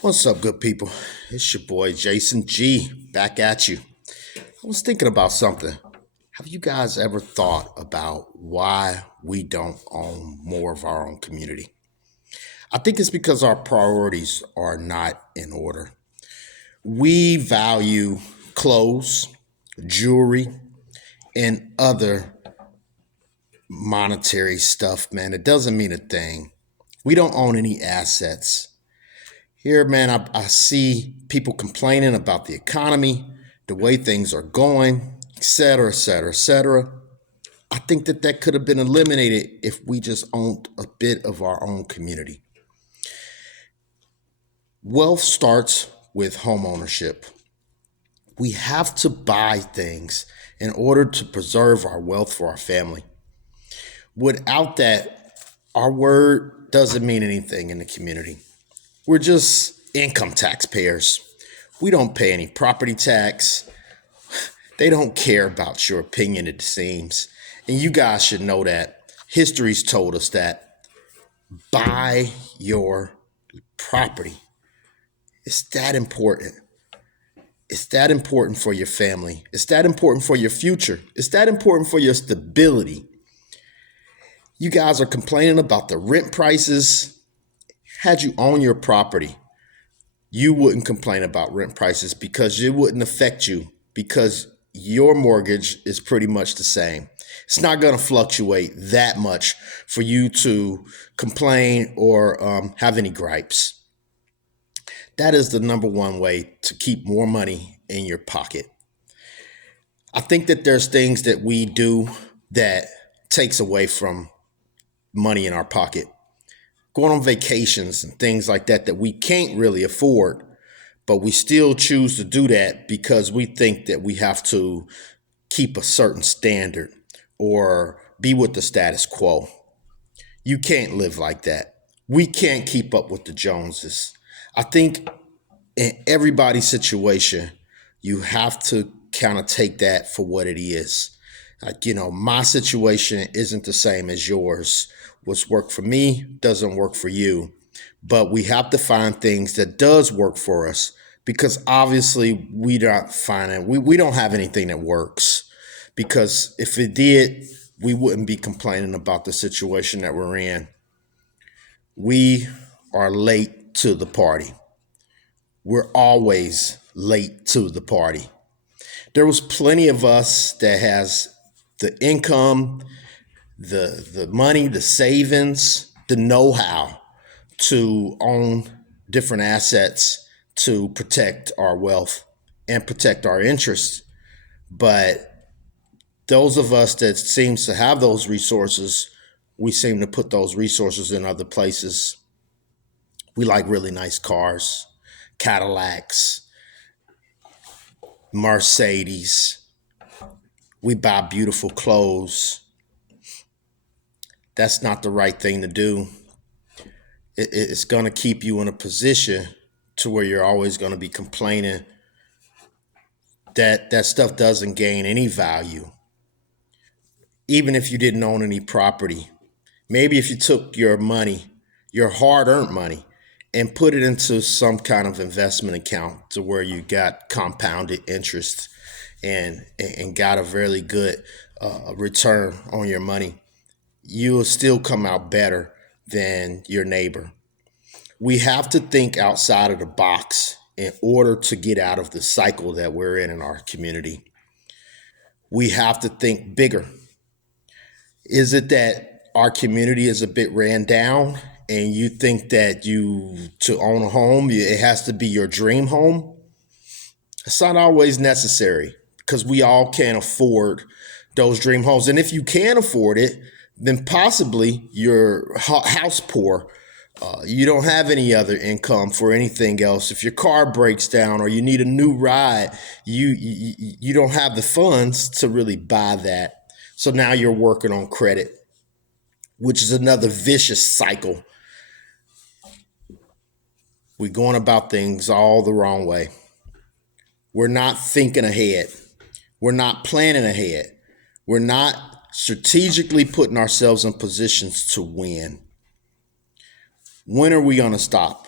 What's up, good people? It's your boy Jason G back at you. I was thinking about something. Have you guys ever thought about why we don't own more of our own community? I think it's because our priorities are not in order. We value clothes, jewelry, and other monetary stuff, man. It doesn't mean a thing. We don't own any assets. Here, man, I see people complaining about the economy, the way things are going, et cetera, et cetera, et cetera. I think that could have been eliminated if we just owned a bit of our own community. Wealth starts with home ownership. We have to buy things in order to preserve our wealth for our family. Without that, our word doesn't mean anything in the community. We're just income taxpayers. We don't pay any property tax. They don't care about your opinion, it seems. And you guys should know that. History's told us that. Buy your property. It's that important. It's that important for your family. It's that important for your future. It's that important for your stability. You guys are complaining about the rent prices. Had you own your property, you wouldn't complain about rent prices because it wouldn't affect you because your mortgage is pretty much the same. It's not going to fluctuate that much for you to complain or have any gripes. That is the number one way to keep more money in your pocket. I think that there's things that we do that takes away from money in our pocket. Going on vacations and things like that we can't really afford, but we still choose to do that because we think that we have to keep a certain standard or be with the status quo. You can't live like that. We can't keep up with the Joneses. I think in everybody's situation, you have to kind of take that for what it is. Like, my situation isn't the same as yours. What's worked for me doesn't work for you. But we have to find things that does work for us because obviously we don't have anything that works. Because if it did, we wouldn't be complaining about the situation that we're in. We are late to the party. We're always late to the party. There was plenty of us that has the income, the money, the savings, the know-how to own different assets to protect our wealth and protect our interests. But those of us that seems to have those resources, we seem to put those resources in other places. We like really nice cars, Cadillacs, Mercedes. We buy beautiful clothes. That's not the right thing to do. It's going to keep you in a position to where you're always going to be complaining that stuff doesn't gain any value. Even if you didn't own any property, maybe if you took your money, your hard-earned money, and put it into some kind of investment account to where you got compounded interest and got a really good return on your money, you will still come out better than your neighbor. We have to think outside of the box in order to get out of the cycle that we're in our community. We have to think bigger. Is it that our community is a bit ran down and you think that to own a home, it has to be your dream home? It's not always necessary because we all can't afford those dream homes. And if you can afford it, then possibly you're house poor. You don't have any other income for anything else. If your car breaks down or you need a new ride, you don't have the funds to really buy that. So now you're working on credit, which is another vicious cycle. We're going about things all the wrong way. We're not thinking ahead. We're not planning ahead. We're not strategically putting ourselves in positions to win. When are we going to stop?